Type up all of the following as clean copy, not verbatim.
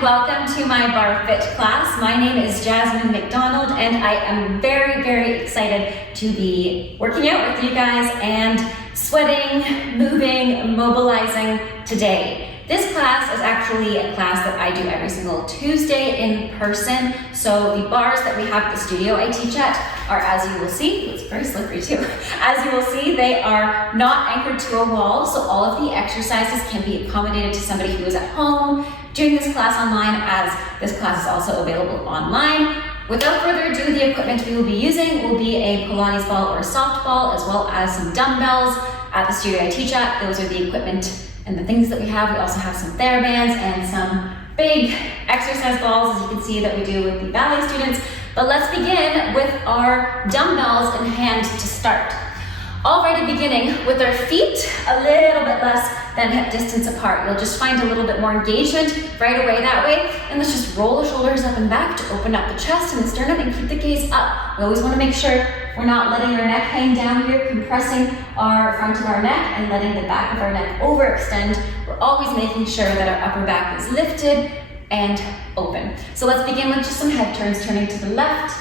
and welcome to my Barrefit class. My name is Jasmine McDonald and I am very, very excited to be working out with you guys and sweating, moving, mobilizing today. This class is actually a class that I do every single Tuesday in person. So the bars that we have at the studio I teach at are, as you will see, it's very slippery too. As you will see, they are not anchored to a wall. So all of the exercises can be accommodated to somebody who is at home doing this class online, as this class is also available online. Without further ado, the equipment we will be using will be a Pilates ball or a soft ball, as well as some dumbbells at the studio I teach at. Those are the equipment and the things that we have. We also have some TheraBands and some big exercise balls, as you can see, that we do with the ballet students. But let's begin with our dumbbells in hand to start. Alrighty, beginning with our feet a little bit less than hip distance apart. You'll just find a little bit more engagement right away that way. And let's just roll the shoulders up and back to open up the chest and the sternum and keep the gaze up. We always want to make sure we're not letting our neck hang down here, compressing our front of our neck and letting the back of our neck overextend. We're always making sure that our upper back is lifted and open. So let's begin with just some head turns, turning to the left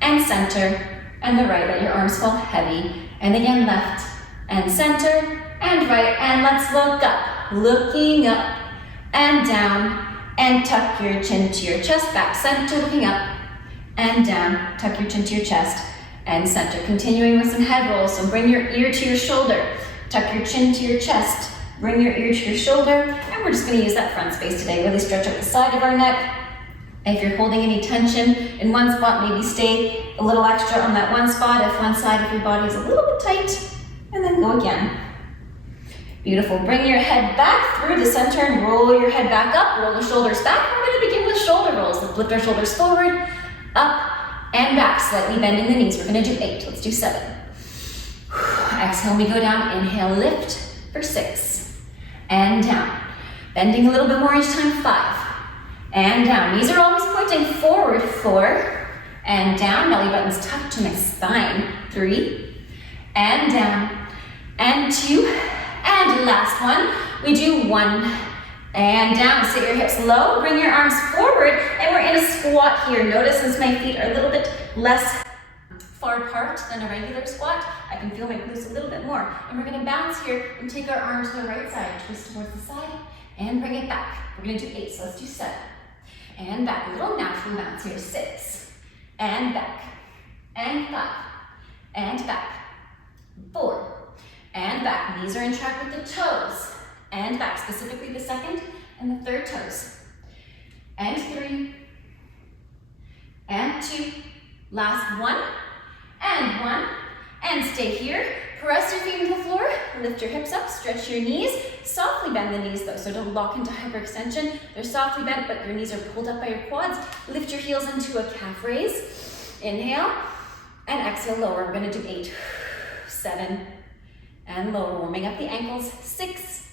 and center and the right. Let your arms fall heavy. And again, left and center and right. And let's look up, looking up and down, and tuck your chin to your chest, back center, looking up and down, tuck your chin to your chest and center. Continuing with some head rolls, so bring your ear to your shoulder, tuck your chin to your chest, bring your ear to your shoulder, and we're just gonna use that front space today. Really stretch out the side of our neck. If you're holding any tension in one spot, maybe stay a little extra on that one spot if one side of your body is a little bit tight, and then go again. Beautiful. Bring your head back through the center and roll your head back up, roll the shoulders back. We're gonna begin with shoulder rolls. Let's lift our shoulders forward, up, and back, slightly bending the knees. We're gonna do 8, let's do 7. Exhale, we go down, inhale, lift for 6, and down. Bending a little bit more each time, 5, and down. Knees are always pointing forward, 4, and down. Belly button's tucked to my spine, 3, and down, and 2, and last one. We do 1, and down. Sit your hips low, bring your arms forward, and we're in a squat here. Notice since my feet are a little bit less far apart than a regular squat, I can feel my glutes a little bit more. And we're gonna bounce here and take our arms to the right side, twist towards the side, and bring it back. We're gonna do 8, so let's do 7. And back, a little natural bounce here, 6, and back, and 5, and back, 4, and back. Knees are in track with the toes, and back, specifically the second and the third toes. And 3, and 2, last 1, and stay here. Press your feet into the floor, lift your hips up, stretch your knees, softly bend the knees though, so don't lock into hyperextension. They're softly bent, but your knees are pulled up by your quads. Lift your heels into a calf raise. Inhale, and exhale, lower. We're gonna do 8, 7, and lower, warming up the ankles, 6,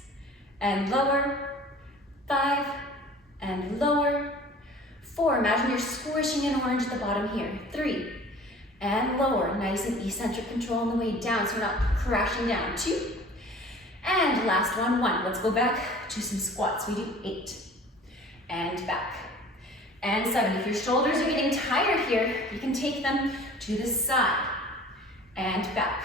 and lower, 5, and lower, 4, imagine you're squishing an orange at the bottom here, 3, and lower, nice and eccentric control on the way down, so we're not crashing down, 2, and last one, 1. Let's go back to some squats. We do 8, and back, and 7. If your shoulders are getting tired here, you can take them to the side, and back,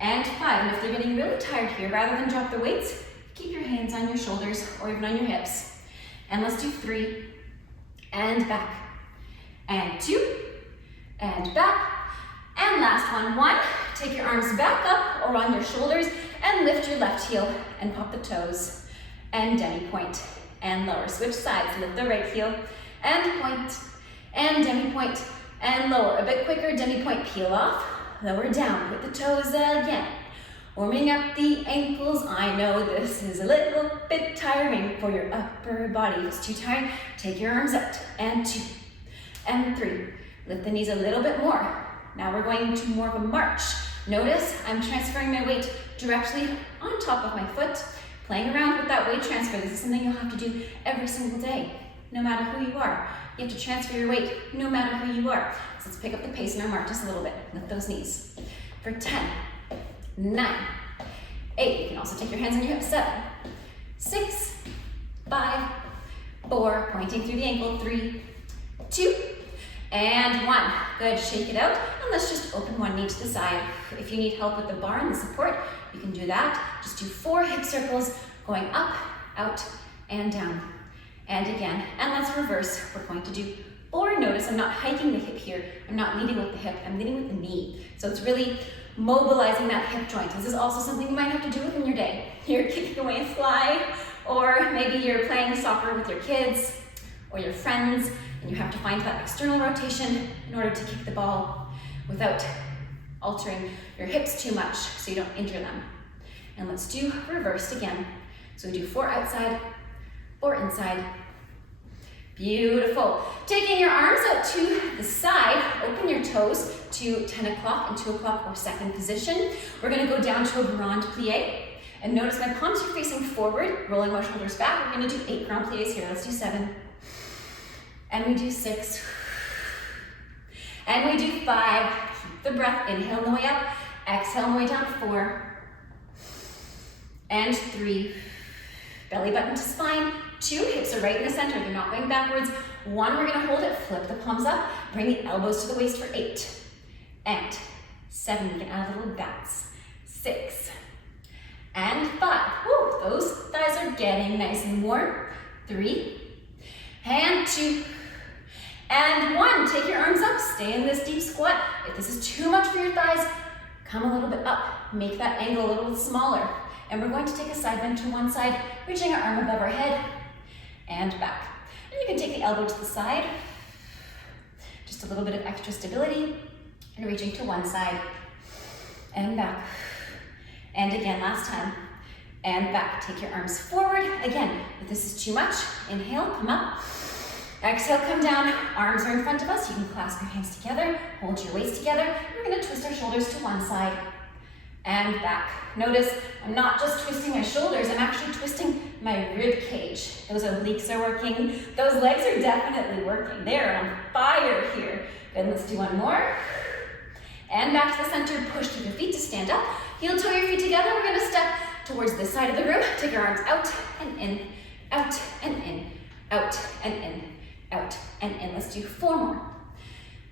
and 5. And if they're getting really tired here, rather than drop the weights, keep your hands on your shoulders or even on your hips. And let's do 3, and back, and 2, and back, and last one, 1. Take your arms back up or on your shoulders and lift your left heel and pop the toes and demi-point and lower. Switch sides, lift the right heel and point and demi-point and lower. A bit quicker, demi-point, peel off, lower down with the toes again. Warming up the ankles. I know this is a little bit tiring for your upper body. If it's too tiring, take your arms out. And 2, and 3. Lift the knees a little bit more. Now we're going to more of a march. Notice I'm transferring my weight directly on top of my foot, playing around with that weight transfer. This is something you'll have to do every single day, no matter who you are. You have to transfer your weight no matter who you are. So let's pick up the pace in our march just a little bit. Lift those knees. For 10, 9, 8. You can also take your hands on your hips. 7, 6, 5, 4, 4, pointing through the ankle, 3, 2, and 1. Good, shake it out, and let's just open one knee to the side. If you need help with the bar and the support, you can do that. Just do 4 hip circles, going up, out, and down. And again, and let's reverse. We're going to do 4. Notice I'm not hiking the hip here. I'm not leading with the hip, I'm leading with the knee. So it's really mobilizing that hip joint. This is also something you might have to do within your day. You're kicking away a fly, or maybe you're playing soccer with your kids or your friends, and you have to find that external rotation in order to kick the ball without altering your hips too much so you don't injure them. And let's do reversed again. So we do 4 outside, 4 inside. Beautiful. Taking your arms out to the side, open your toes to 10 o'clock and 2 o'clock or second position. We're gonna go down to a grand plie. And notice my palms are facing forward, rolling my shoulders back. We're gonna do 8 grand plies here. Let's do 7. And we do 6. And we do 5. Keep the breath. Inhale on the way up. Exhale on the way down. 4. And 3. Belly button to spine. 2. Hips are right in the center. They're not going backwards. 1. We're going to hold it. Flip the palms up. Bring the elbows to the waist for 8. And 7. You can add a little bounce. 6. And 5. Woo, those thighs are getting nice and warm. 3. And 2. And 1. Take your arms up. Stay in this deep squat. If this is too much for your thighs, come a little bit up. Make that angle a little bit smaller. And we're going to take a side bend to one side, reaching our arm above our head and back. And you can take the elbow to the side. Just a little bit of extra stability. And reaching to one side and back. And again, last time. And back. Take your arms forward. Again, if this is too much, inhale, come up. Exhale, come down. Arms are in front of us. You can clasp your hands together, hold your waist together. We're going to twist our shoulders to one side and back. Notice I'm not just twisting my shoulders, I'm actually twisting my rib cage. Those obliques are working. Those legs are definitely working. They're on fire here. Good, let's do one more. And back to the center, push through the feet to stand up. Heel toe your feet together. We're going to step towards this side of the room. Take your arms out and in, out and in, out and in, out and in. Let's do 4 more.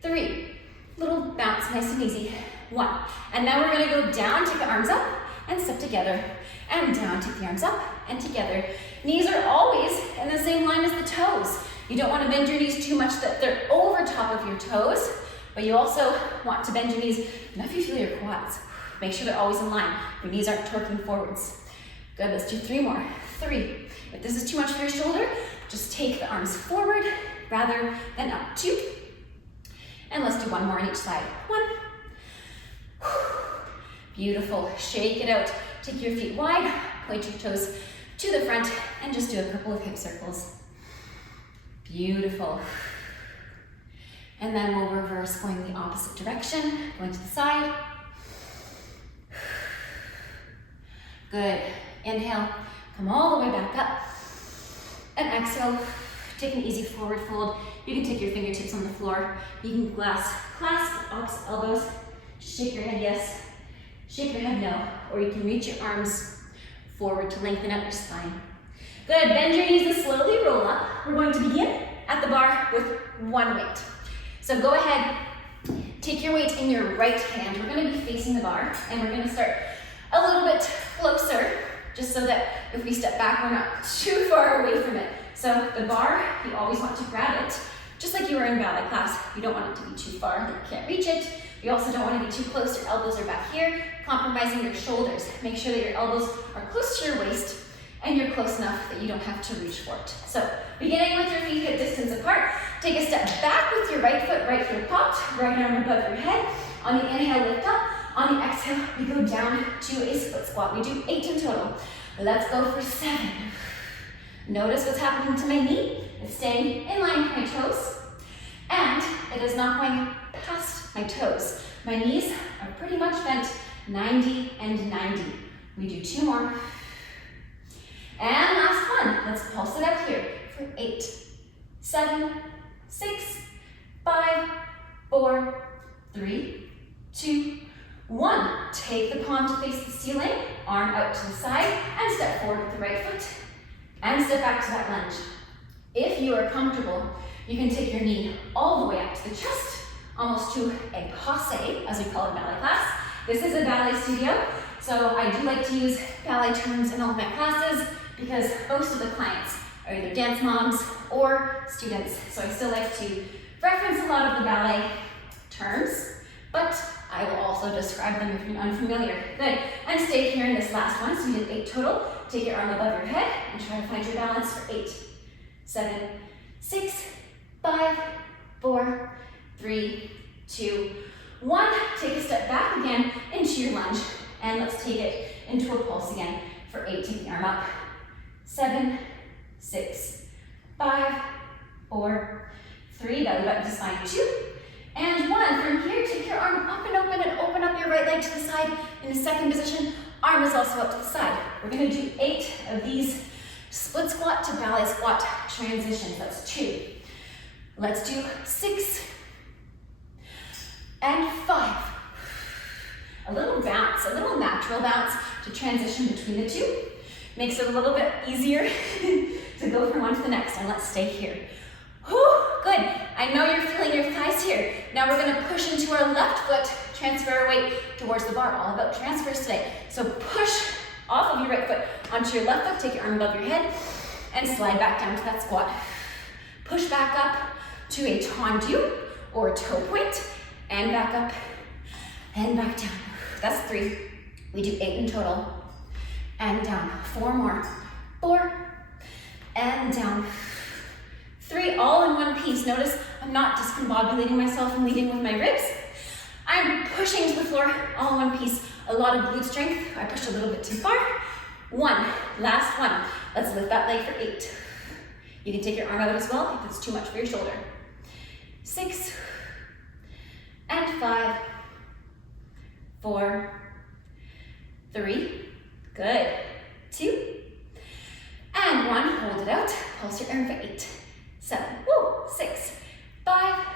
3. Little bounce, nice and easy. 1. And now we're going to go down, take the arms up and step together. And down, take the arms up and together. Knees are always in the same line as the toes. You don't want to bend your knees too much that they're over top of your toes, but you also want to bend your knees enough you feel your quads. Make sure they're always in line. Your knees aren't torquing forwards. Good, let's do 3 more. 3. If this is too much for your shoulder, just take the arms forward rather than up. 2. And let's do 1 more on each side. 1. Beautiful. Shake it out. Take your feet wide, point your toes to the front, and just do a couple of hip circles. Beautiful. And then we'll reverse, going the opposite direction, going to the side. Good. Inhale, come all the way back up. And exhale, take an easy forward fold. You can take your fingertips on the floor. You can clasp opposite elbows. Shake your head yes, shake your head no, or you can reach your arms forward to lengthen out your spine. Good, bend your knees and slowly roll up. We're going to begin at the bar with 1 weight. So go ahead, take your weight in your right hand. We're going to be facing the bar, and we're going to start a little bit closer, just so that if we step back, we're not too far away from it. So the bar, you always want to grab it, just like you were in ballet class. You don't want it to be too far that you can't reach it. You also don't want to be too close. Your elbows are back here, compromising your shoulders. Make sure that your elbows are close to your waist and you're close enough that you don't have to reach for it. So beginning with your feet hip distance apart, take a step back with your right foot, right heel popped, right arm above your head. On the inhale, lift up. On the exhale, we go down to a split squat. We do 8 in total. Let's go for 7. Notice what's happening to my knee. It's staying in line with my toes, and it is not going past my toes. My knees are pretty much bent 90 and 90. We do 2 more. And last one. Let's pulse it out here for 8, 7, 6, 5, 4, 3, 2, 1. Take the palm to face the ceiling, arm out to the side, and step forward with the right foot. And step back to that lunge. If you are comfortable, you can take your knee all the way up to the chest, almost to a passe, as we call it in ballet class. This is a ballet studio, so I do like to use ballet terms in all of my classes because most of the clients are either dance moms or students. So I still like to reference a lot of the ballet terms, but I will also describe them if you're unfamiliar. Good, and stay here in this last one. So you did 8 total. Take your arm above your head and try to find your balance for 8, 7, 6, 5, 4, 3, 2, 1. Take a step back again into your lunge, and let's take it into a pulse again for 8. Take the arm up. 7, 6, 5, 4, 3. Belly button to spine. 2, and 1. From here, take your arm up and open up your right leg to the side in the second position. Arm is also up to the side. We're going to do 8 of these split squat to ballet squat transitions. That's 2. Let's do 6 and 5. A little bounce, a little natural bounce to transition between the two. Makes it a little bit easier to go from one to the next. And let's stay here. Whew, good. I know you're feeling your thighs here. Now we're going to push into our left foot, transfer our weight towards the bar. All about transfers today. So push off of your right foot onto your left foot. Take your arm above your head and slide back down to that squat. Push back up to a tendu or a toe point and back up and back down. That's 3. We do 8 in total. And down. 4 more. 4 and down. 3, all in one piece. Notice I'm not discombobulating myself and leading with my ribs. I'm pushing to the floor all in one piece. A lot of glute strength. I pushed a little bit too far. 1, last one. Let's lift that leg for 8. You can take your arm out as well if it's too much for your shoulder. 6 and 5, 4, 3, good, 2, and 1, hold it out, pulse your arm for 8, 7, 6, 5,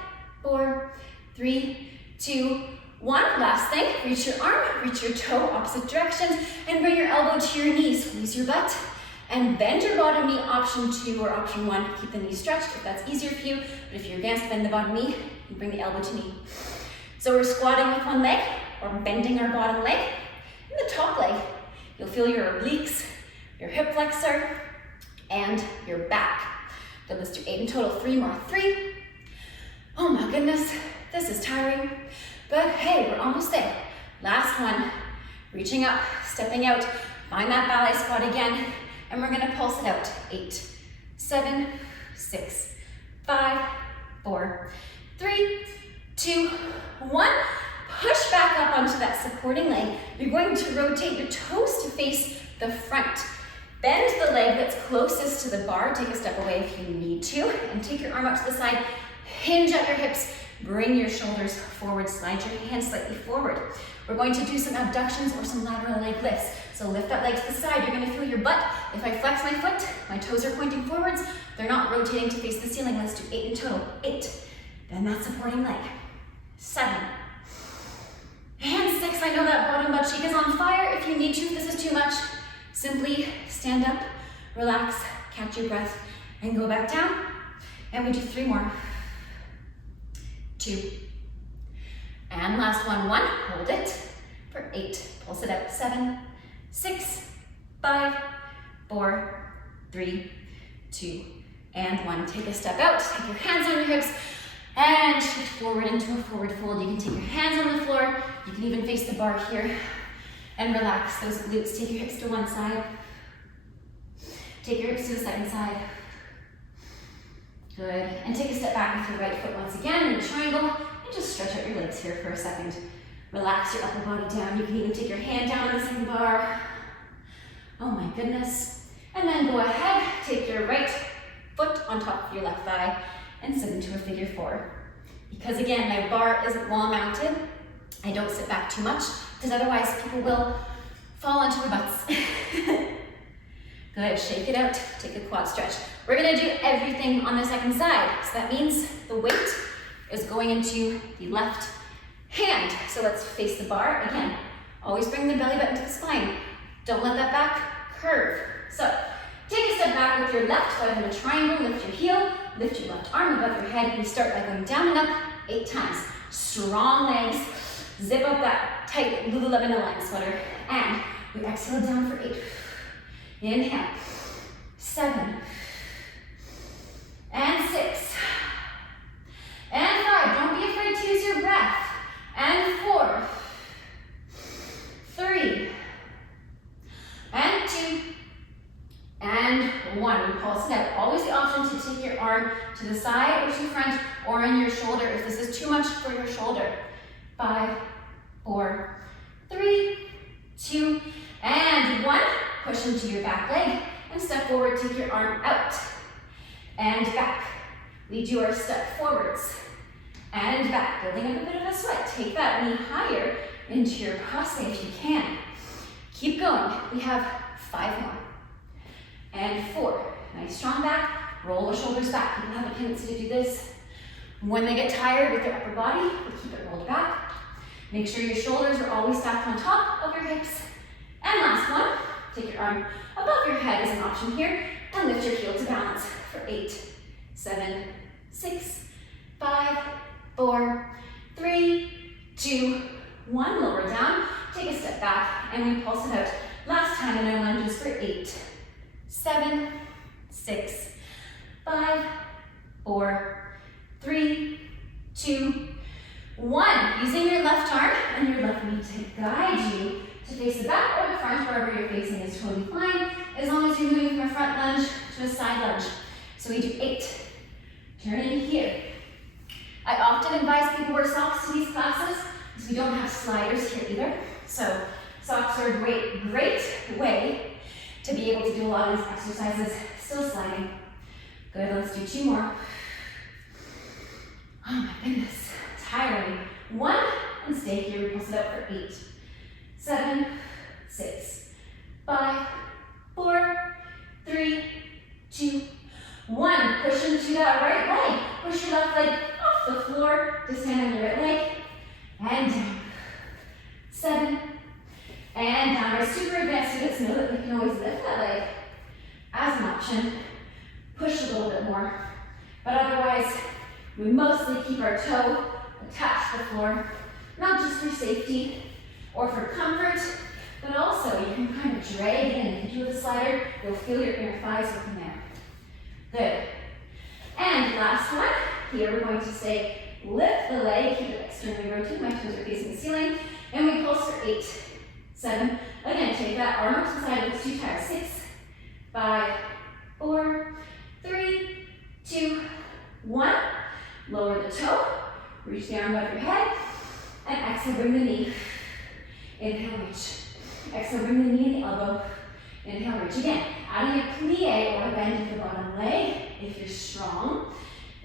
4, 3, 2, 1. Last thing, reach your arm, reach your toe, opposite directions, and bring your elbow to your knee. Squeeze your butt, and bend your bottom knee, option 2 or option 1. Keep the knee stretched if that's easier for you, but if you're advanced, bend the bottom knee, and bring the elbow to knee. So we're squatting with one leg, or bending our bottom leg. In the top leg, you'll feel your obliques, your hip flexor, and your back. Good, let's do 8 in total. 3 more. 3. Oh my goodness, this is tiring. But hey, we're almost there. Last one. Reaching up, stepping out. Find that ballet squat again, and we're gonna pulse it out. 8, 7, 6, 5, 4, 3, 2, 1. Push back up onto that supporting leg. You're going to rotate your toes to face the front. Bend the leg that's closest to the bar. Take a step away if you need to, and take your arm up to the side. Hinge at your hips. Bring your shoulders forward. Slide your hands slightly forward. We're going to do some abductions or some lateral leg lifts. So lift that leg to the side. You're going to feel your butt. If I flex my foot, my toes are pointing forwards. They're not rotating to face the ceiling. Let's do 8 in total. 8. Bend that supporting leg. 7. And 6. I know that bottom butt cheek is on fire. If you need to, if this is too much, simply stand up, relax, catch your breath, and go back down. And we do 3 more. 2. And last one. 1. Hold it for 8. Pulse it out. 7, 6, 5, 4, 3, 2, and 1. Take a step out. Take your hands on your hips and shift forward into a forward fold. You can take your hands on the floor. You can even face the bar here and relax those glutes. Take your hips to one side. Take your hips to the second side. Good. And take a step back with your right foot once again in a triangle, and just stretch out your legs here for a second. Relax your upper body down. You can even take your hand down on the same bar. Oh my goodness. And then go ahead, take your right foot on top of your left thigh and sit into a figure 4. Because again, my bar isn't wall mounted, I don't sit back too much, because otherwise people will fall onto their butts. Good, shake it out, take a quad stretch. We're gonna do everything on the second side. So that means the weight is going into the left hand. So let's face the bar. Again, always bring the belly button to the spine. Don't let that back curve. So Take a step back with your left foot in a triangle, lift your heel, lift your left arm above your head. We start by going down and up 8 times. Strong legs, zip up that tight Lululemon Align sweater, and we exhale down for 8. Inhale, 7, and 6, and 5. Don't be afraid to use your breath. And 4, 3, and 2, and 1. We pulse it out. Always the option to take your arm to the side or to the front or in your shoulder if this is too much for your shoulder. 5, 4, 3, 2, and 1. Push into your back leg and step forward. Take your arm out and back. We do our step forwards and back, building up a bit of a sweat. Take that knee higher into your cross if you can. Keep going. We have 5 more. And 4. Nice strong back. Roll the shoulders back. People have a tendency to do this. When they get tired with their upper body, we keep it rolled back. Make sure your shoulders are always stacked on top of your hips. And last one. Take your arm above your head as an option here. And lift your heel to balance for 8, 7, 6, 5, 4, 3, 2, 1. Lower down. Take a step back and we pulse it out. Last time in our lunges for 8, 7, 6, 5, 4, 3, 2, 1. Using your left arm and your left knee to guide you to face the back or the front, wherever you're facing is totally fine, as long as you're moving from a front lunge to a side lunge. So we do 8. Turn in here. I often advise people wear socks to these classes because we don't have sliders here either. So socks are a great way to be able to do a lot of these exercises still sliding. Good, let's do 2 more. Oh my goodness, tiring. 1, and stay here, we pulse it out for 8, 7, 6, 5, 4, 3, 2, 1. Push into that right leg. Push your left leg off the floor to stand on your right leg. And down. 7, and down. Our super advanced students know that we can always lift that leg as an option. Push a little bit more. But otherwise, we mostly keep our toe attached to the floor, not just for safety or for comfort, but also you can kind of drag in. If you do the slider, you'll feel your inner thighs working there. Good. And last one. Here we're going to say, lift the leg, keep it externally rotated, my toes are facing the ceiling, and we pulse for 8, 7. Again, take that arm up to the side if it's too tight. 6, 5, 4, 3, 2, 1. Lower the toe, reach the arm above your head, and exhale, bring the knee. Inhale, reach. Exhale, bring the knee and the elbow. Inhale, reach again. Adding a plie or a bend to the bottom leg if you're strong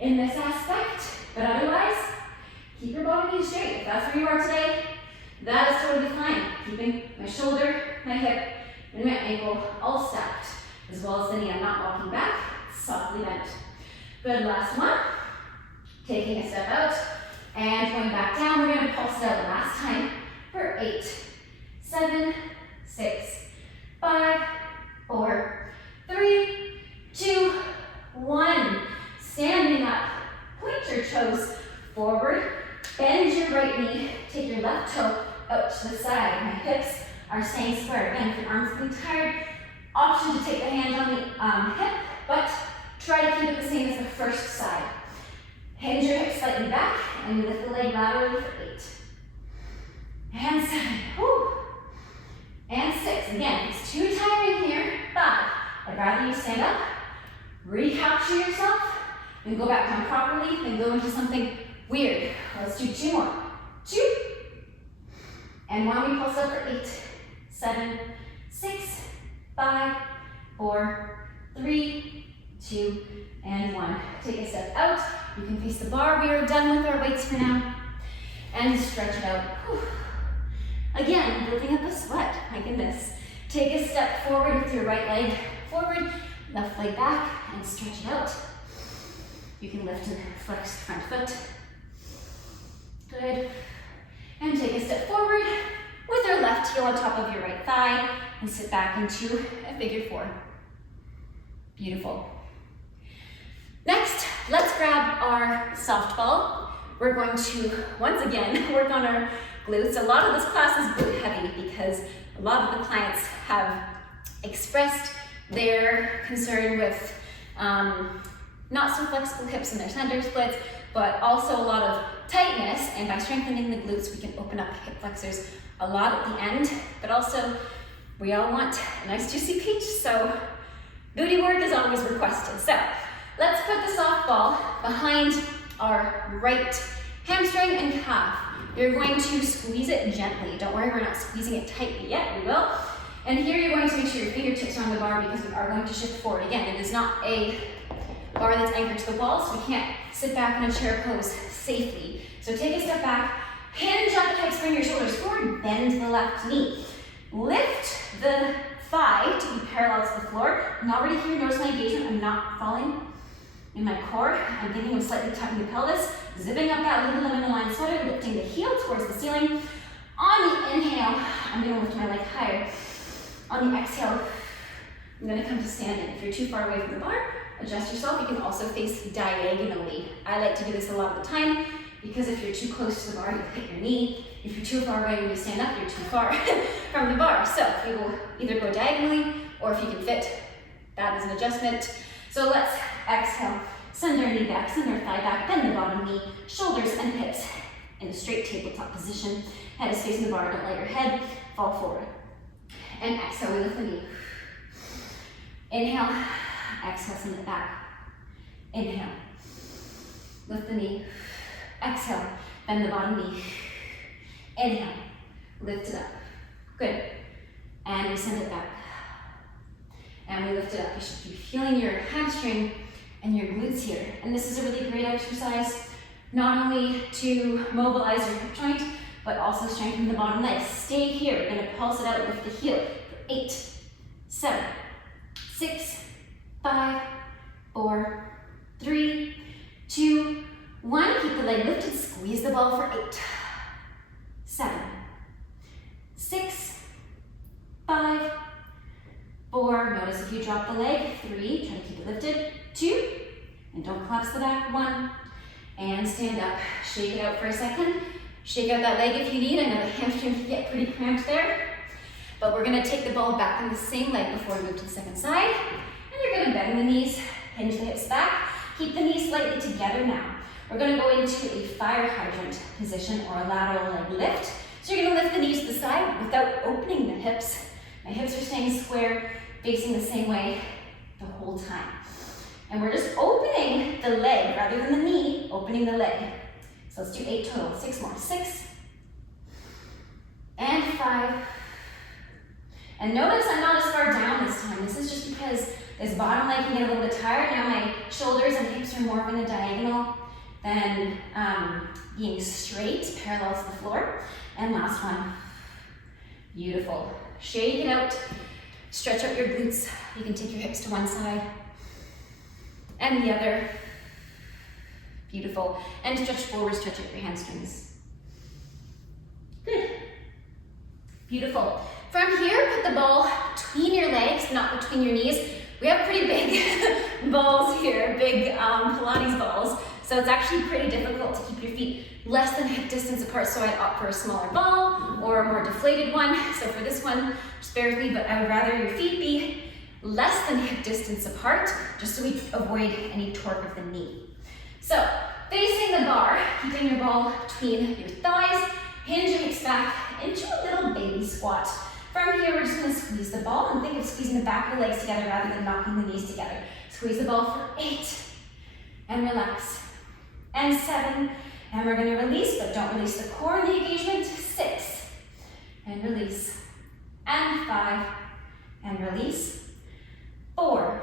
in this aspect, but otherwise, keep your bottom knee straight. If that's where you are today, that is totally fine. Keeping my shoulder, my hip, and my ankle all stacked, as well as the knee. I'm not walking back, softly bent. Good, last one. Taking a step out and going back down. We're going to pulse it out last time for 8, 7, 6, 5, 4, 3, 2, 1. Standing up, point your toes forward, bend your right knee, take your left toe out to the side. My hips are staying square. Again, if your arm's getting tired, option to take the hand on the hip, but try to keep it the same as the first side. Hinge your hips slightly back and lift the leg laterally for 8. And 7. Whew. And 6. Again, if it's too tiring here, 5. I'd rather you stand up, recapture yourself, and go back down properly, then go into something weird. Let's do 2 more. 2. And 1, we pulse up for 8, 7, 6, 5, 4, 3, 2, and 1. Take a step out. You can face the bar. We are done with our weights for now. And stretch it out. Whew. Again, building up a sweat. My goodness. Take a step forward with your right leg forward, left leg back, and stretch it out. You can lift and flex the front foot. Good. And take a step forward with your left heel on top of your right thigh and sit back into a figure 4. Beautiful. Next, let's grab our soft ball. We're going to, once again, work on our glutes. A lot of this class is glute heavy because a lot of the clients have expressed their concern with not so flexible hips in their center splits, but also a lot of tightness, and by strengthening the glutes, we can open up hip flexors a lot at the end, but also we all want a nice juicy peach, so booty work is always requested. So let's put the soft ball behind our right hamstring and calf. You're going to squeeze it gently. Don't worry, we're not squeezing it tightly yet, we will. And here you're going to make sure your fingertips are on the bar because we are going to shift forward. Again, it is not a bar that's anchored to the wall, so we can't sit back in a chair pose safely. So take a step back, hinge at the hips, bring your shoulders forward, bend the left knee. Lift the thigh to be parallel to the floor. I'm already here, notice my engagement, I'm not falling in my core. I'm thinking of slightly tucking the pelvis, zipping up that little lemon line sweater, lifting the heel towards the ceiling. On the inhale, I'm gonna lift my leg higher. On the exhale, I'm gonna come to standing. If you're too far away from the bar, adjust yourself. You can also face diagonally. I like to do this a lot of the time because if you're too close to the bar, you'll hit your knee. If you're too far away when you stand up, you're too far from the bar. So you will either go diagonally, or if you can fit, that is an adjustment. So let's exhale, send our knee back, send our thigh back, bend the bottom knee, shoulders and hips in a straight tabletop position. Head is facing the bar, don't let your head fall forward. And exhale, we lift the knee. Inhale, exhale, send it back. Inhale, lift the knee. Exhale, bend the bottom knee. Inhale, lift it up. Good. And we send it back. And we lift it up. You should be feeling your hamstring and your glutes here. And this is a really great exercise, not only to mobilize your hip joint, but also strengthen the bottom leg. Stay here. We're going to pulse it out, lift the heel. 8, 7, 6, 5, 4, 3, 2, 1. Keep the leg lifted. Squeeze the ball for 8, 7, 6, 5, 4. Notice if you drop the leg. 3. Try to keep it lifted. 2. And don't collapse the back. 1. And stand up. Shake it out for a second. Shake out that leg if you need. I know the hamstring can get pretty cramped there. But we're going to take the ball back on the same leg before we move to the second side. And you're going to bend the knees, hinge the hips back. Keep the knees slightly together now. We're going to go into a fire hydrant position or a lateral leg lift. So you're going to lift the knees to the side without opening the hips. My hips are staying square, facing the same way the whole time. And we're just opening the leg rather than the knee, opening the leg. So let's do 8 total. 6 more. 6 and 5. And notice I'm not as far down this time. This is just because this bottom leg can get a little bit tired. Now my shoulders and hips are more in a diagonal than being straight, parallel to the floor. And last one. Beautiful. Shake it out. Stretch out your glutes. You can take your hips to one side and the other. Beautiful. And stretch forward, stretch out your hamstrings. Good. Beautiful. From here, put the ball between your legs, not between your knees. We have pretty big balls here, big Pilates balls. So it's actually pretty difficult to keep your feet less than hip distance apart. So I'd opt for a smaller ball or a more deflated one. So for this one, just bear with me, but I would rather your feet be less than hip distance apart, just so we avoid any torque of the knee. So facing the bar, keeping your ball between your thighs, hinge your hips back into a little baby squat. From here, we're just going to squeeze the ball and think of squeezing the back of the legs together rather than knocking the knees together. Squeeze the ball for 8 and relax. And 7, and we're going to release, but don't release the core in the engagement. 6 and release. And 5 and release. 4,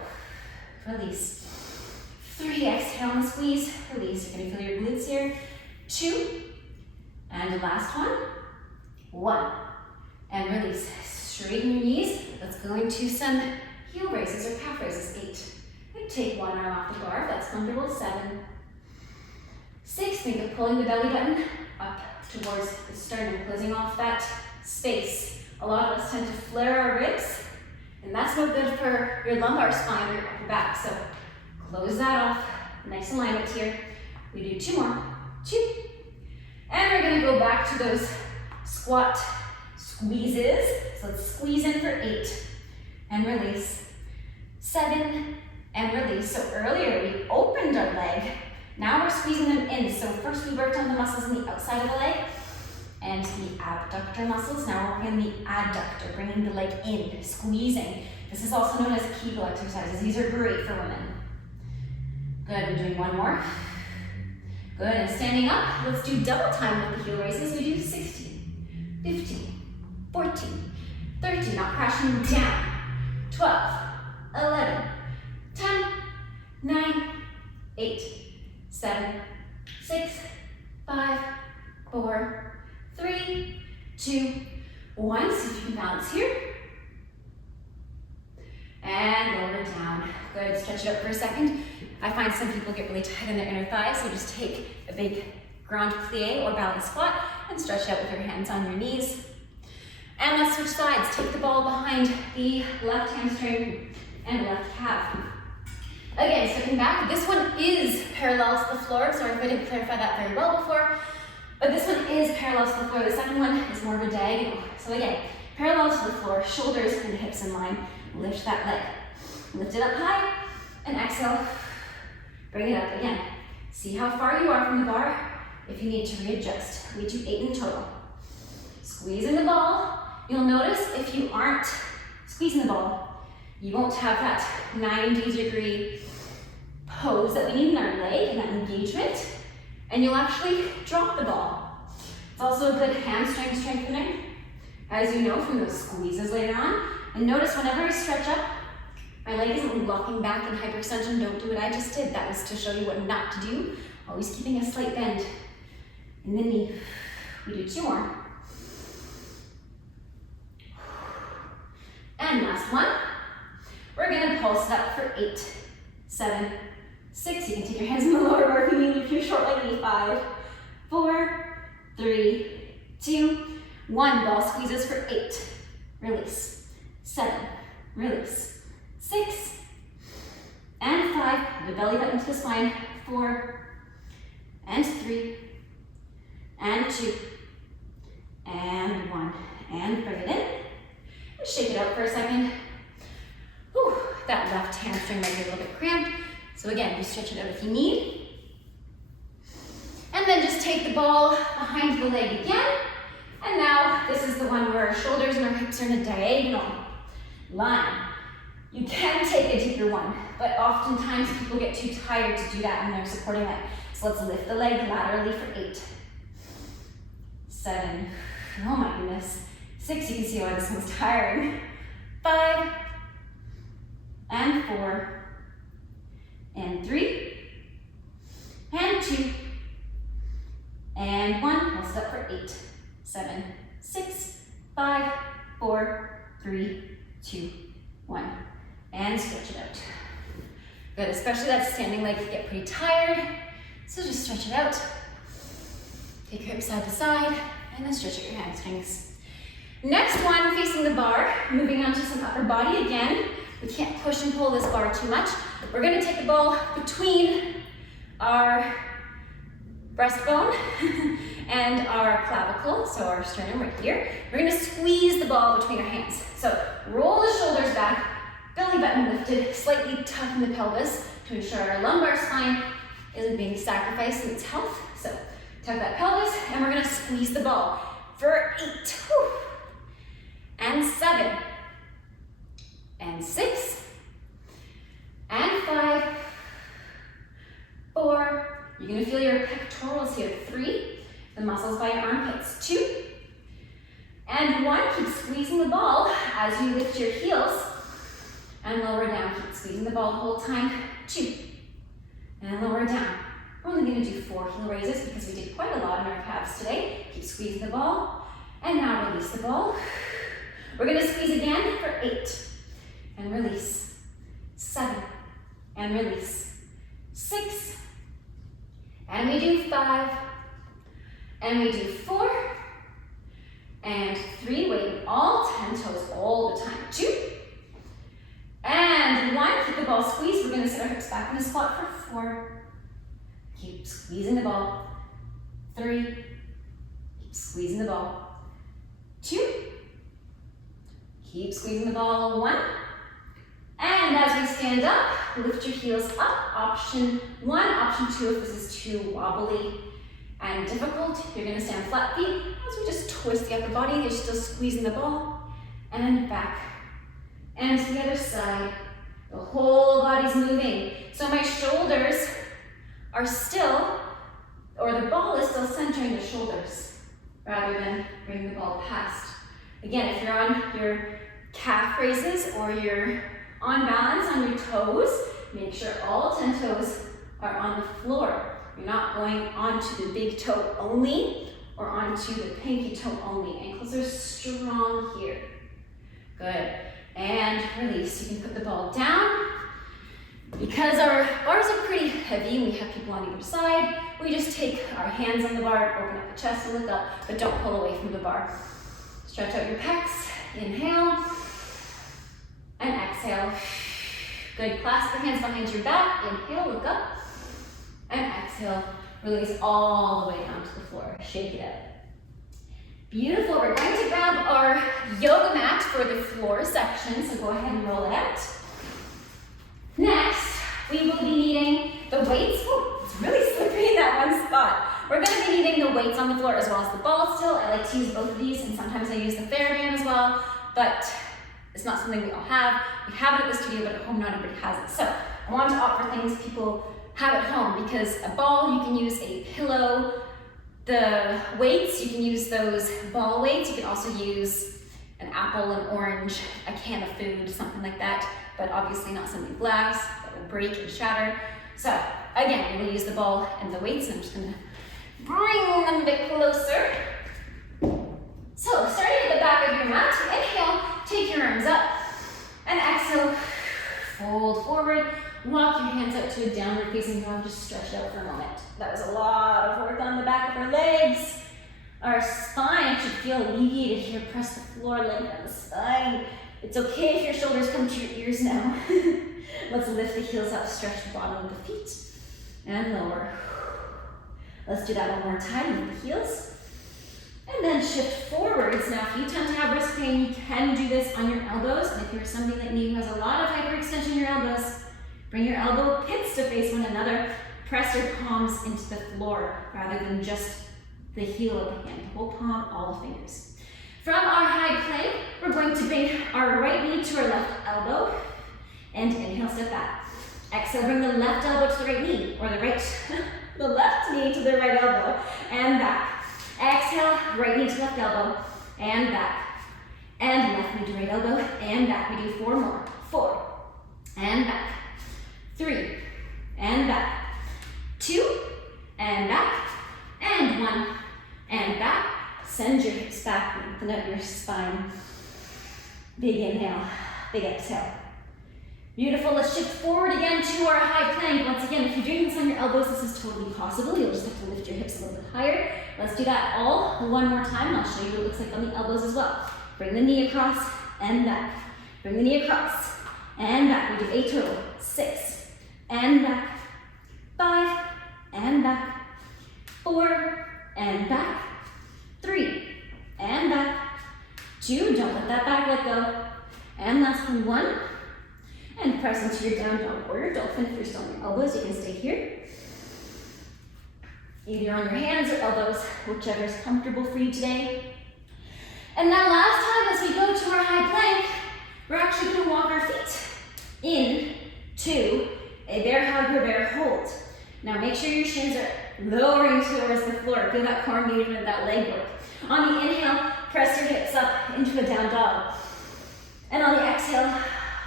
release. 3, exhale and squeeze, release. You're going to feel your glutes here. 2, and last one. 1. And release. Straighten your knees. Let's go into some heel raises or calf raises. 8. And take one arm off the bar if that's comfortable. 7. 6. Think of pulling the belly button up towards the sternum, closing off that space. A lot of us tend to flare our ribs And that's no good for your lumbar spine or your upper back. So close that off. Nice alignment here. We do 2 more. 2. And we're gonna go back to those squat squeezes. So let's squeeze in for 8 and release. 7 and release. So earlier we opened our leg. Now we're squeezing them in. So first we worked on the muscles on the outside of the leg and the abductor muscles. Now we're working on the adductor, bringing the leg in, squeezing. This is also known as Kegel exercises. These are great for women. Good, we're doing 1 more. Good, and standing up, let's do double time with the heel raises. We do 16, 15, 14, 13, not crashing down. 12, 11, 10, 9, 8, 7, 6, 5, 4, 3, 2, 1. See if you can balance here. And lower down. Good, stretch it out for a second. I find some people get really tight in their inner thighs, so just take a big grand plie or ballet squat and stretch it out with your hands on your knees. And let's switch sides. Take the ball behind the left hamstring and left calf. Again, stepping back. This one is parallel to the floor. Sorry if I didn't clarify that very well before, but this one is parallel to the floor. The second one is more of a diagonal. So again, parallel to the floor, shoulders and hips in line. Lift that leg. Lift it up high and exhale. Bring it up again. See how far you are from the bar. If you need to readjust, we do 8 in total. Squeezing the ball. You'll notice if you aren't squeezing the ball, you won't have that 90-degree pose that we need in our leg and that engagement, and you'll actually drop the ball. It's also a good hamstring strengthener, as you know from those squeezes later on. And notice whenever I stretch up, my leg isn't locking back in hyperextension. Don't do what I just did. That was to show you what not to do. Always keeping a slight bend in the knee. We do 2 more. And last one. We're gonna pulse it up for 8, 7, 6. You can take your hands in the lower working knee if you're short like me. 5, 4, 3, 2, 1. Ball squeezes for 8. Release. 7. Release. 6. And 5. The belly button to the spine. 4. And 3. And 2. And 1. And bring it in. And shake it out for a second. Whew, that left hamstring might be a little bit cramped. So again, you stretch it out if you need. And then just take the ball behind the leg again. And now this is the one where our shoulders and our hips are in a diagonal line. You can take a deeper one, but oftentimes people get too tired to do that when they're supporting leg. So let's lift the leg laterally for 8, 7, oh my goodness, 6, you can see why this one's tiring, 5, and 4, and 3, and 2, and 1, pulse it up for 8, 7, 6, 5, 4, 3, 2, 1, and stretch it out. Good, especially that standing leg can get pretty tired, so just stretch it out. Take your hips side to side, and then stretch out your hamstrings. Next one, facing the bar, moving on to some upper body again. We can't push and pull this bar too much. We're gonna take the ball between our breastbone and our clavicle, so our sternum right here. We're gonna squeeze the ball between our hands. So roll the shoulders back, belly button lifted, slightly tucking the pelvis to ensure our lumbar spine isn't being sacrificed in its health. So tuck that pelvis, and we're gonna squeeze the ball for 8, whew, and 7, and 6, and 5, 4, you're gonna feel your pectorals here, 3, the muscles by your armpits, 2, and 1, keep squeezing the ball as you lift your heels, and lower down, keep squeezing the ball the whole time, 2, and lower down. We're only gonna do 4 heel raises because we did quite a lot in our calves today. Keep squeezing the ball, and now release the ball. We're gonna squeeze again for 8, and release, 7, and release, 6, and we do 5, and we do 4, and 3, waiting all 10 toes all the time, 2, And 1, keep the ball squeezed. We're gonna set our hips back in a squat for 4. Keep squeezing the ball. 3, keep squeezing the ball. 2, keep squeezing the ball. 1. And as we stand up, lift your heels up. Option 1, option 2, if this is too wobbly and difficult, you're gonna stand flat feet. As we just twist the upper body, you're still squeezing the ball. And back. And to the other side. The whole body's moving. So my shoulders are still, or the ball is still centering the shoulders rather than bringing the ball past. Again, if you're on your calf raises or you're on balance on your toes, make sure all 10 toes are on the floor. You're not going onto the big toe only or onto the pinky toe only. Ankles are strong here. Good. And release. You can put the ball down. Because our bars are pretty heavy and we have people on either side, we just take our hands on the bar, open up the chest and look up, but don't pull away from the bar. Stretch out your pecs. Inhale. And exhale. Good. Clasp your hands behind your back. Inhale, look up. And exhale. Release all the way down to the floor. Shake it out. Beautiful. We're going to grab our yoga mat for the floor section, so go ahead and roll it out. Next, we will be needing the weights. Oh, it's really slippery in that one spot. We're going to be needing the weights on the floor as well as the ball still. I like to use both of these, and sometimes I use the TheraBand as well, but it's not something we all have. We have it at the studio, but at home not everybody has it. So I want to offer things people have at home, because a ball, you can use a pillow. The weights, you can use those ball weights. You can also use an apple, an orange, a can of food, something like that, but obviously not something glass that will break and shatter. So again, we're going to use the ball and the weights, and I'm just going to bring them a bit closer. So starting at the back of your mat, inhale, take your arms up, and exhale, fold forward. Walk your hands out to a downward facing dog. Just stretch it out for a moment. That was a lot of work on the back of our legs. Our spine should feel alleviated here. Press the floor, lengthen the spine. It's okay if your shoulders come to your ears now. Let's lift the heels up, stretch the bottom of the feet, and lower. Let's do that one more time. Lift the heels. And then shift forwards. Now, if you tend to have wrist pain, you can do this on your elbows. And if you're somebody like me who has a lot of hyperextension in your elbows, bring your elbow pits to face one another. Press your palms into the floor rather than just the heel of the hand. The whole palm, all the fingers. From our high plank, we're going to bring our right knee to our left elbow and inhale, step back. Exhale, bring the left elbow to the right knee, or the left knee to the right elbow, and back. Exhale, right knee to left elbow, and back. And left knee to right elbow, and back. We do 4 more. 4, and back. 3, and back. 2, and back. And 1, and back. Send your hips back, lengthen out your spine. Big inhale, big exhale. Beautiful. Let's shift forward again to our high plank. Once again, if you're doing this on your elbows, this is totally possible. You'll just have to lift your hips a little bit higher. Let's do that all one more time. I'll show you what it looks like on the elbows as well. Bring the knee across and back. Bring the knee across and back. We do 8 total. 6, and back. 5, and back. 4, and back. 3, and back. 2, don't let that back let go. And last one, 1. And press into your down dog or your dolphin. If you're still on your elbows, you can stay here. Either on your hands or elbows, whichever is comfortable for you today. And now last time, as we go to our high plank, we're actually going to walk our feet into a bear hug or bear hold. Now make sure your shins are lowering towards the floor. Feel that core movement, that leg work. On the inhale, press your hips up into a down dog. And on the exhale,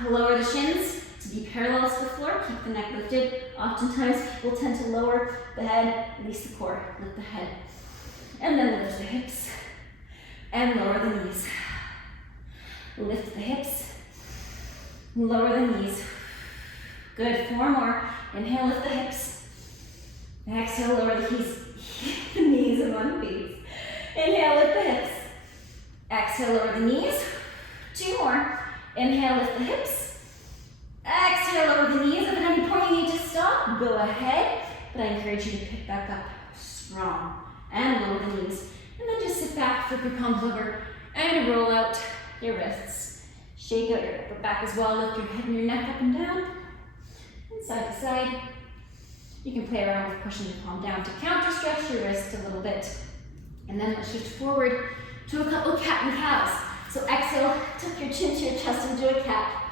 lower the shins to be parallel to the floor. Keep the neck lifted. Oftentimes, people tend to lower the head, release the core, lift the head. And then lift the hips and lower the knees. Lift the hips, lower the knees. Good, 4 more. Inhale, lift the hips. Exhale, lower the knees in one piece. Inhale, lift the hips. Exhale, lower the knees. 2 more. Inhale, lift the hips. exhale, lower the knees. If at any point you need to stop, go ahead. But I encourage you to pick back up strong and lower the knees. And then just sit back, flip your palms over, and roll out your wrists. Shake out your upper back as well. Lift your head and your neck up and down, and side to side. You can play around with pushing your palm down to counter stretch your wrist a little bit. And then let's shift forward to a couple cat and cows. So exhale, tuck your chin to your chest and do a cat.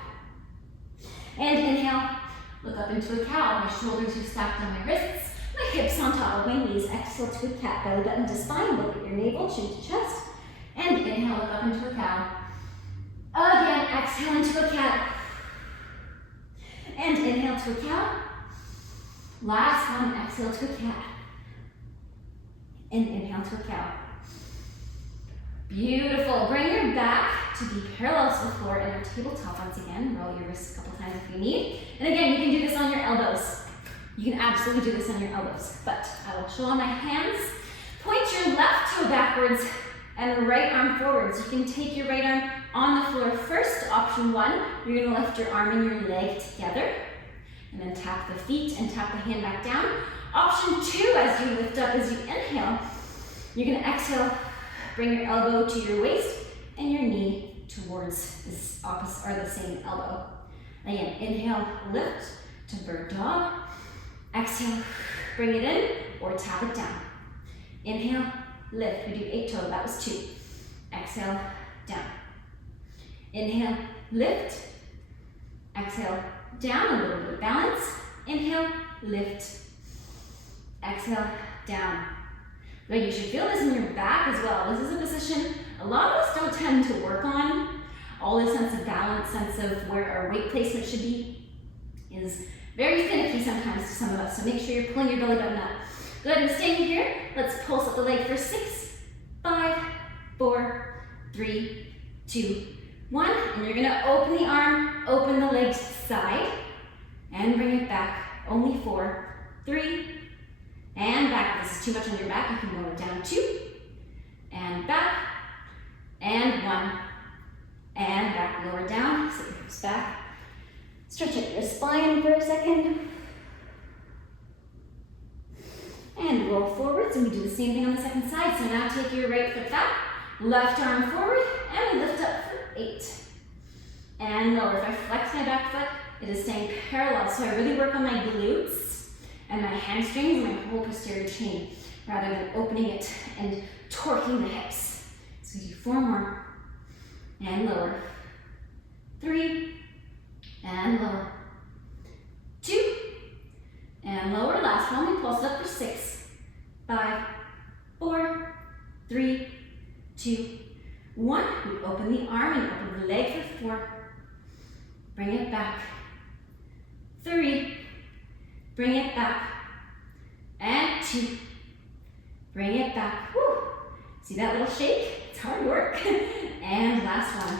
And inhale, look up into a cow. My shoulders are stacked on my wrists, my hips on top of my knees. Exhale to a cat, belly button to spine, look at your navel, chin to chest. And inhale, look up into a cow. Again, exhale into a cat. And inhale to a cow. Last one, exhale to a cat. And inhale to a cow. Beautiful. Bring your back to be parallel to the floor in our tabletop once again. Roll your wrists a couple times if you need. And again, you can do this on your elbows. You can absolutely do this on your elbows. But I will show on my hands. Point your left toe backwards and right arm forwards. You can take your right arm on the floor first. Option one, you're going to lift your arm and your leg together. And then tap the feet and tap the hand back down. Option two, as you lift up, as you inhale, you're going to exhale, bring your elbow to your waist and your knee towards this opposite or the same elbow. Again, inhale, lift to bird dog. Exhale, bring it in or tap it down. Inhale, lift. We do 8 total. That was 2. Exhale, down. Inhale, lift. Exhale, down, a little bit of balance. Inhale, lift. Exhale, down. Good, you should feel this in your back as well. This is a position a lot of us don't tend to work on. All this sense of balance, sense of where our weight placement should be is very finicky sometimes to some of us. So make sure you're pulling your belly button up. Good, and staying here, let's pulse up the leg for 6, 5, 4, 3, 2, 1. And you're gonna open the arm, open the leg to the side, and bring it back. Only 4, 3, and back. If this is too much on your back, you can lower down 2, and back, and 1, and back, lower down, sit your hips back. Stretch out your spine for a second. And roll forwards, and we do the same thing on the second side. So now take your right foot back, left arm forward, and we lift up for 8. And lower. If I flex my back foot, it is staying parallel. So I really work on my glutes and my hamstrings and my whole posterior chain, rather than opening it and torquing the hips. So we do 4 more. And lower. 3. And lower. 2. And lower. Last one. We pulse it up for 6, 5, 4, 3, 2, 1. We open the arm and open the leg for 4. Bring it back. 3. Bring it back. And 2. Bring it back. Woo. See that little shake? It's hard work. And last one.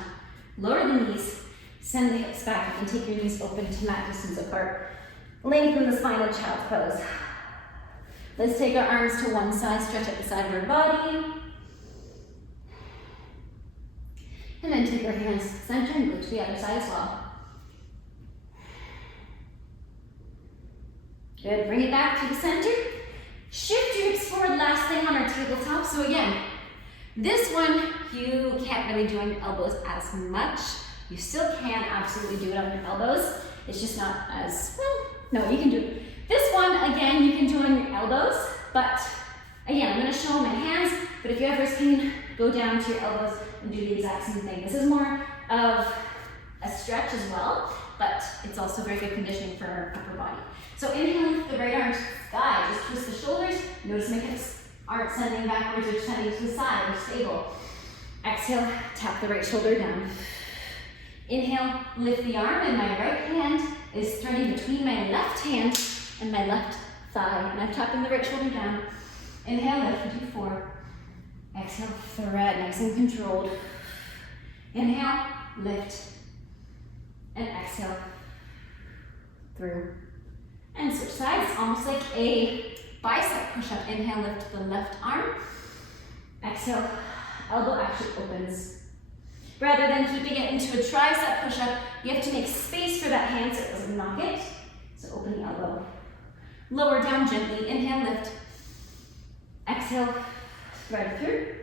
Lower the knees. Send the hips back. You can take your knees open to mat distance apart. Lengthen the spine in child's pose. Let's take our arms to one side, stretch out the side of our body. And then take our hands to the center and go to the other side as well. Good, bring it back to the center. Shift your hips forward, last thing on our tabletop. So again, this one you can't really do on your elbows as much. You still can absolutely do it on your elbows. It's just not as, well, no, you can do it. This one, again, you can do on your elbows, but again, I'm gonna show on my hands, but if you ever can go down to your elbows and do the exact same thing. This is more of a stretch as well, but it's also very good conditioning for our upper body. So inhale, lift the right arm to the sky, just twist the shoulders. Notice my hips aren't sending backwards or sending to the side, they're stable. Exhale, tap the right shoulder down. Inhale, lift the arm, and my right hand is threading between my left hand and my left thigh, and I'm tapping the right shoulder down. Inhale, lift, we do 4. Exhale, thread, nice and controlled. Inhale, lift, and exhale, through. And switch sides, almost like a bicep push-up. Inhale, lift the left arm. Exhale, elbow actually opens. Rather than keeping it into a tricep push-up, you have to make space for that hand so it doesn't knock it. So open the elbow. Lower down gently. Inhale, lift. Exhale, thread through.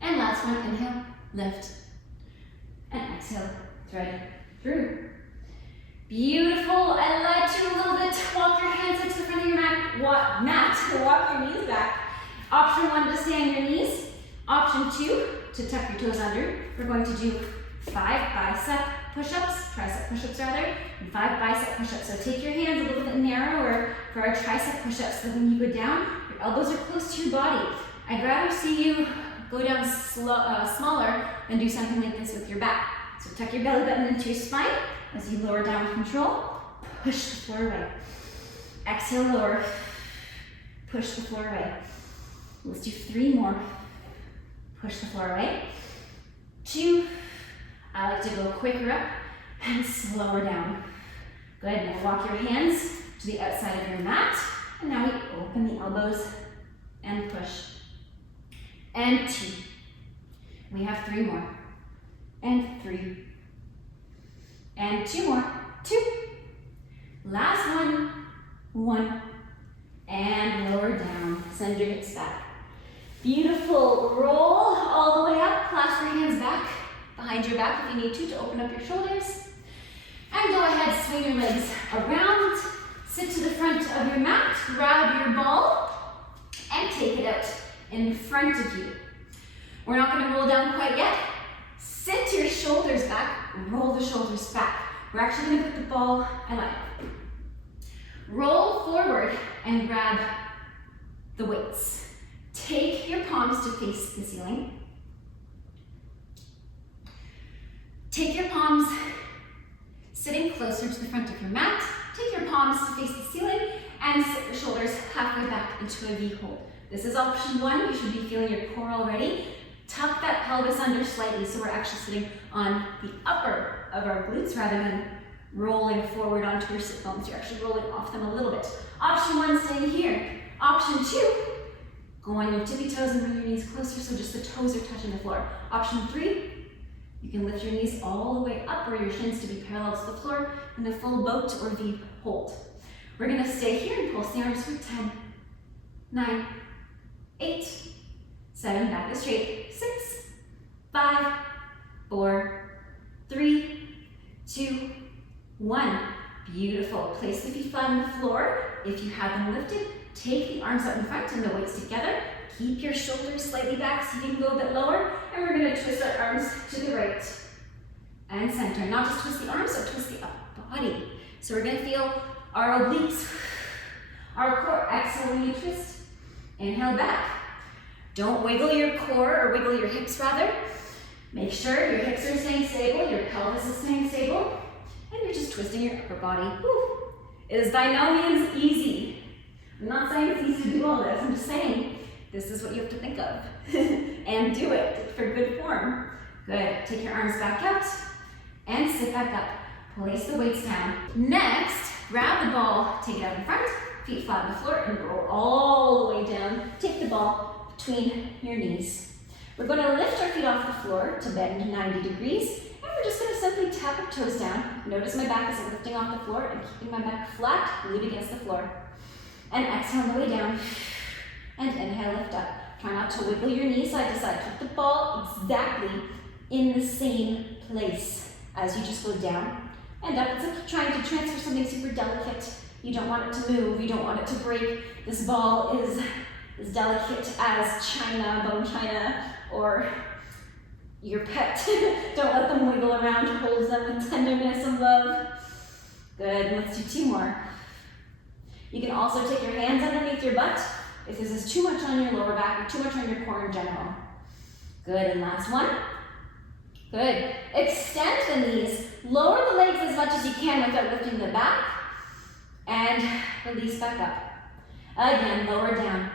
And last one, inhale, lift. And exhale, thread through. Beautiful. I lied to you a little bit. Walk your hands up to the front of your mat. Walk your knees back. Option 1 to stay on your knees. Option 2 to tuck your toes under. We're going to do 5 bicep push-ups, tricep push-ups rather, and 5 bicep push-ups. So take your hands a little bit narrower for our tricep push-ups so that when you go down, your elbows are close to your body. I'd rather see you go down smaller than do something like this with your back. So tuck your belly button into your spine as you lower down with control. Push the floor away. Exhale, lower. Push the floor away. Let's do 3 more. Push the floor away. 2. I like to go quicker up and slower down. Good. Now walk your hands to the outside of your mat. And now we open the elbows and push. And 2. We have 3 more. And 3. And 2 more. 2. Last one. 1. And lower down. Send your hips back. Beautiful. Roll all the way up. Clasp your hands back behind your back if you need to open up your shoulders. And go ahead, swing your legs around. Sit to the front of your mat. Grab your ball and take it out in front of you. We're not going to roll down quite yet. Sit your shoulders back. Roll the shoulders back. We're actually going to put the ball, I like it. Roll forward and grab the weights. Take your palms to face the ceiling. Take your palms sitting closer to the front of your mat. Take your palms to face the ceiling and sit your shoulders halfway back into a V hold. This is option 1. You should be feeling your core already. Tuck that pelvis under slightly so we're actually sitting on the upper of our glutes rather than rolling forward onto your sit bones. You're actually rolling off them a little bit. Option 1, staying here. Option 2, go on your tippy toes and bring your knees closer so just the toes are touching the floor. Option 3, you can lift your knees all the way up or your shins to be parallel to the floor in the full boat or V hold. We're going to stay here and pulse the arms for 10, 9, 8, 7, back to straight, 6, 5, 4, 3, 2, 1. Beautiful. Place the feet flat on the floor. If you have them lifted, take the arms out in front and the weights together. Keep your shoulders slightly back so you can go a bit lower. And we're going to twist our arms to the right and center. Not just twist the arms, but twist the upper body. So we're going to feel our obliques, our core. Exhale when you twist. Inhale back. Don't wiggle your core or wiggle your hips rather. Make sure your hips are staying stable, your pelvis is staying stable, and you're just twisting your upper body. Whew. It is by no means easy. I'm not saying it's easy to do all this, I'm just saying this is what you have to think of and do it for good form. Good. Take your arms back out and sit back up. Place the weights down. Next, grab the ball, take it out in front, feet flat on the floor, and roll all the way down. Take the ball between your knees. We're going to lift our feet off the floor to bend 90 degrees, and we're just going to simply tap our toes down. Notice my back is lifting off the floor and keeping my back flat, glued against the floor. And exhale on the way down, and inhale, lift up. Try not to wiggle your knees side to side. Keep the ball exactly in the same place as you just go down and up. It's like trying to transfer something super delicate. You don't want it to move, you don't want it to break. This ball is as delicate as china, bone china, or your pet. Don't let them wiggle around. Hold them with tenderness and love. Good. Let's do 2 more. You can also take your hands underneath your butt if this is too much on your lower back or too much on your core in general. Good. And last one. Good. Extend the knees. Lower the legs as much as you can without lifting the back. And release back up. Again, lower down.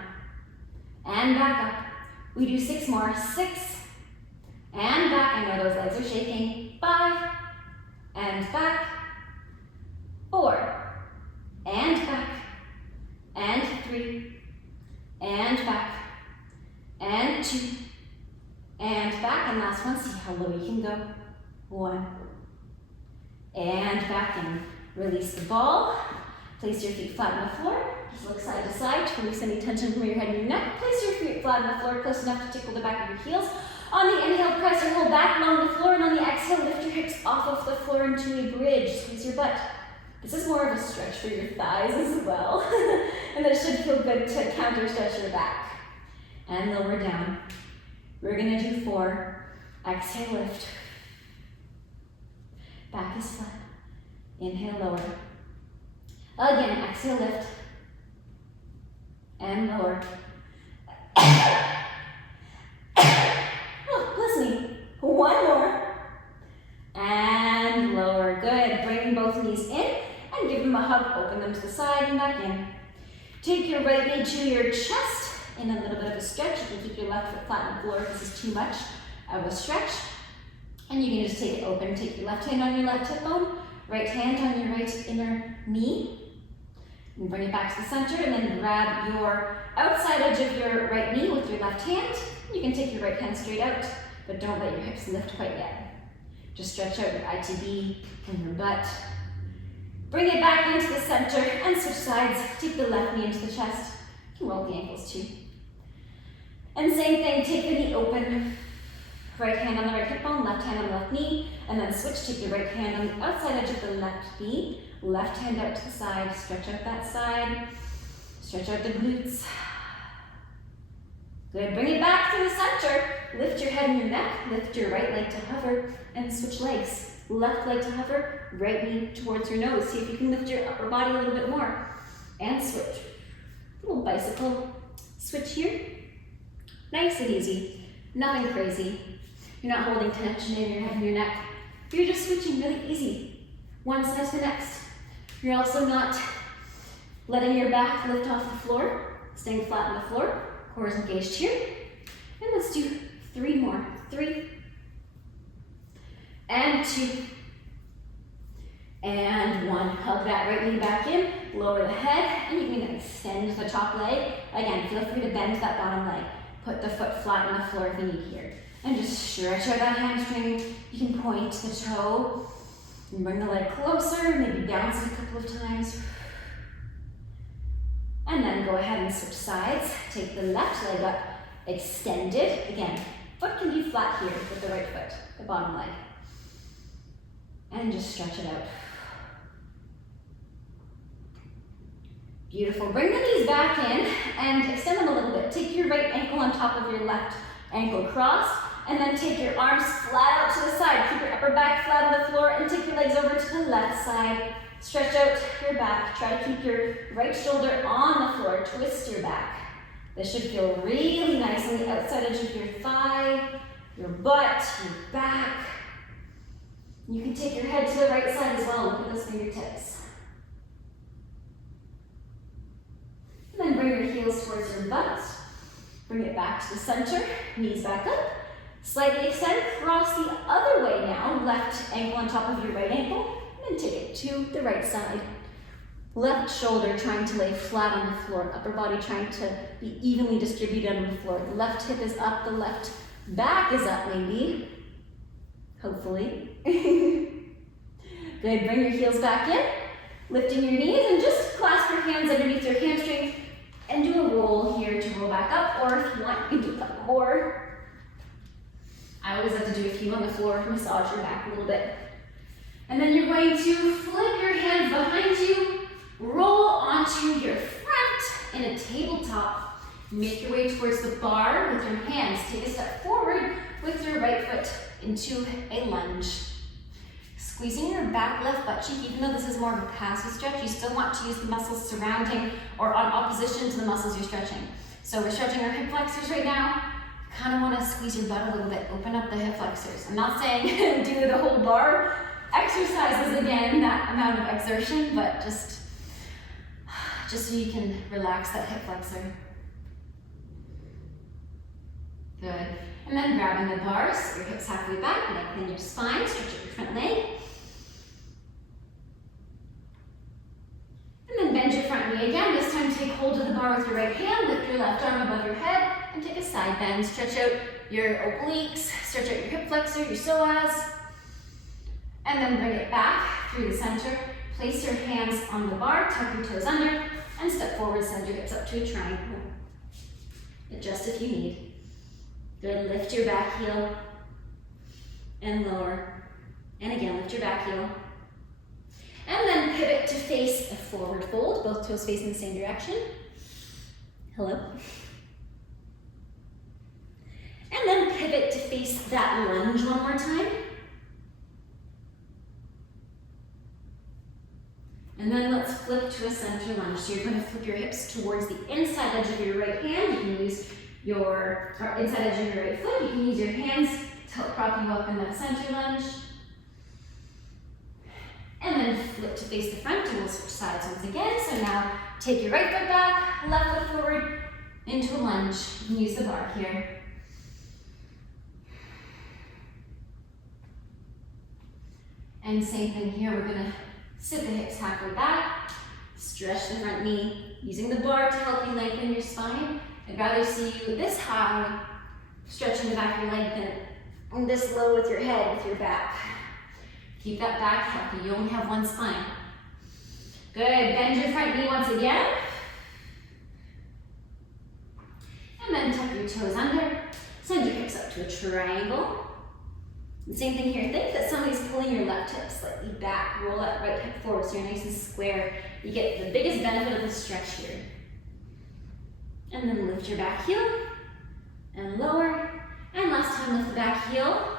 And back up. We do 6 more. 6. And back. I know those legs are shaking. 5. And back. 4. And back. And 3. And back. And 2. and back, and last one, see how low you can go. 1, and back in. Release the ball, place your feet flat on the floor, just look side to side to release any tension from your head and your neck. Place your feet flat on the floor, close enough to tickle the back of your heels. On the inhale, press or hold back along the floor, and on the exhale, lift your hips off of the floor into a bridge. Squeeze your butt. This is more of a stretch for your thighs as well, and that should feel good to counter stretch your back. And lower down. We're gonna do 4. Exhale, lift. Back is flat. Inhale, lower. Again, exhale, lift. And lower. Oh, bless me. 1 more. And lower. Good. Bring both knees in and give them a hug. Open them to the side and back in. Take your right knee to your chest in a little bit of a stretch. You can keep your left foot flat on the floor if this is too much of a stretch. And you can just take it open. Take your left hand on your left hip bone. Right hand on your right inner knee, and bring it back to the center, and then grab your outside edge of your right knee with your left hand. You can take your right hand straight out, but don't let your hips lift quite yet. Just stretch out your ITB and your butt. Bring it back into the center and switch sides. Take the left knee into the chest. You can roll the ankles too. And same thing, take the knee open. Right hand on the right hip bone, left hand on the left knee, and then switch, take your right hand on the outside edge of the left knee, left hand out to the side, stretch out that side, stretch out the glutes. Good, bring it back to the center, lift your head and your neck, lift your right leg to hover, and switch legs. Left leg to hover, right knee towards your nose. See if you can lift your upper body a little bit more, and switch. Little bicycle switch here, nice and easy, nothing crazy. You're not holding tension in your head and your neck. You're just switching really easy, one side to the next. You're also not letting your back lift off the floor, staying flat on the floor, core is engaged here. And let's do 3 more. 3, and 2, and 1. Hug that right knee back in, lower the head, and you can extend the top leg. Again, feel free to bend that bottom leg. Put the foot flat on the floor if you need here. And just stretch out that hamstring. You can point the toe and bring the leg closer, maybe bounce it a couple of times. And then go ahead and switch sides. Take the left leg up, extend it. Again, foot can be flat here with the right foot, the bottom leg. And just stretch it out. Beautiful. Bring the knees back in and extend them a little bit. Take your right ankle on top of your left ankle crossed, and then take your arms flat out to the side. Keep your upper back flat on the floor and take your legs over to the left side. Stretch out your back. Try to keep your right shoulder on the floor. Twist your back. This should feel really nice on the outside edge of your thigh, your butt, your back. You can take your head to the right side as well. Look at those fingertips. And then bring your heels towards your butt. Bring it back to the center, knees back up. Slightly extend, cross the other way now. Left ankle on top of your right ankle, and then take it to the right side. Left shoulder trying to lay flat on the floor. Upper body trying to be evenly distributed on the floor. The left hip is up, the left back is up maybe. Hopefully. Good, bring your heels back in. Lifting your knees and just clasp your hands underneath your hamstrings and do a roll here to roll back up, or if you want, you can do a couple more. I always like to do a few on the floor to massage your back a little bit. And then you're going to flip your hands behind you, roll onto your front in a tabletop. Make your way towards the bar with your hands. Take a step forward with your right foot into a lunge. Squeezing your back left butt cheek, even though this is more of a passive stretch, you still want to use the muscles surrounding or on opposition to the muscles you're stretching. So we're stretching our hip flexors right now. Kind of want to squeeze your butt a little bit, open up the hip flexors. I'm not saying do the whole bar exercises again, that amount of exertion, but just so you can relax that hip flexor. Good. And then grabbing the bars, your hips halfway back, lengthen your spine, stretch out your front leg. And then bend your front knee again. This time take hold of the bar with your right hand, lift your left arm above your head, and take a side bend. Stretch out your obliques, stretch out your hip flexor, your psoas, and then bring it back through the center. Place your hands on the bar, tuck your toes under, and step forward, send your hips up to a triangle. Adjust if you need. Good, lift your back heel and lower. And again, lift your back heel. And then pivot to face a forward fold, both toes facing the same direction. Hello. And then pivot to face that lunge one more time. And then let's flip to a center lunge. So you're going to flip your hips towards the inside edge of your right hand. You can use your inside edge of your right foot. You can use your hands to help prop you up in that center lunge. And then flip to face the front, and we'll switch sides once again. So now take your right foot back, left foot forward, into a lunge. You can use the bar here. And same thing here, we're gonna sit the hips halfway back, stretch the front knee, using the bar to help you lengthen your spine. I'd rather see you this high, stretching the back of your leg, than this low with your head, with your back. Keep that back healthy. You only have one spine. Good. Bend your front knee once again. And then tuck your toes under. Send your hips up to a triangle. And same thing here. Think that somebody's pulling your left hip slightly back. Roll that right hip forward so you're nice and square. You get the biggest benefit of the stretch here. And then lift your back heel and lower. And last time, lift the back heel.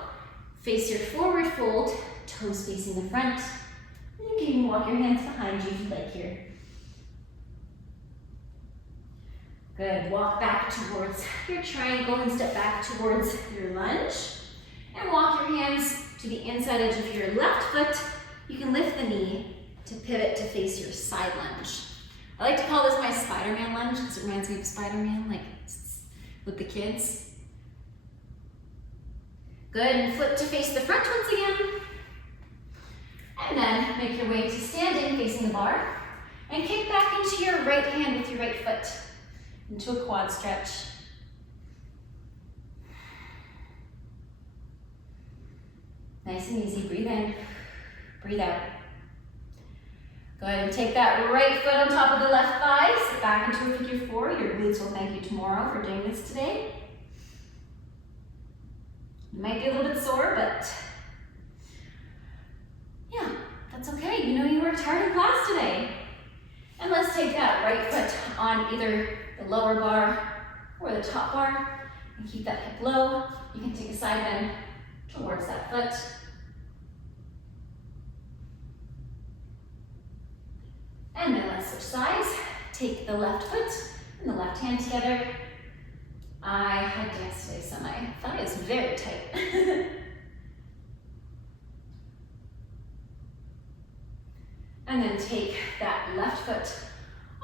Face your forward fold. Toes facing the front. And you can even walk your hands behind you if you like here. Good. Walk back towards your triangle and step back towards your lunge. And walk your hands to the inside edge of your left foot. You can lift the knee to pivot to face your side lunge. I like to call this my Spider-Man lunge because it reminds me of Spider-Man, like with the kids. Good. And flip to face the front once again. And then make your way to standing facing the bar. And kick back into your right hand with your right foot into a quad stretch. Nice and easy. Breathe in, breathe out. Go ahead and take that right foot on top of the left thigh. Sit back into a figure four. Your glutes will thank you tomorrow for doing this today. You might be a little bit sore, but yeah, that's okay. You know you worked hard in class today. And let's take that right foot on either the lower bar or the top bar and keep that hip low. You can take a side bend towards that foot. And then let's switch sides. Take the left foot and the left hand together. I had dance today, so my thigh is very tight. And then take that left foot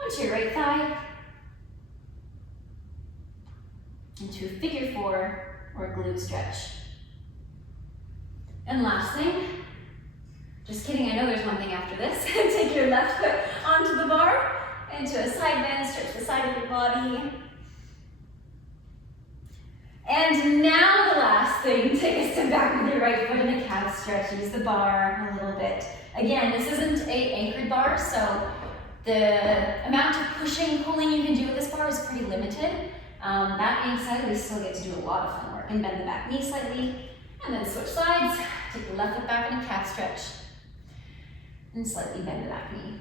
onto your right thigh into a figure four or glute stretch. And last thing, just kidding, I know there's one thing after this. Take your left foot onto the bar, into a side bend, stretch the side of your body. And now the last thing, take a step back with your right foot in a calf stretch. Use the bar a little bit. Again, this isn't a anchored bar, so the amount of pushing, pulling you can do with this bar is pretty limited. That being said, we still get to do a lot of fun work. And bend the back knee slightly, and then switch sides. Take the left foot back in a calf stretch, and slightly bend the back knee.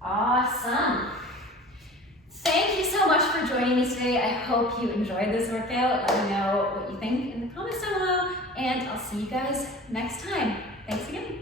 Awesome. Thank you so much for joining me today. I hope you enjoyed this workout. Let me know what you think in the comments down below, and I'll see you guys next time. Thanks again.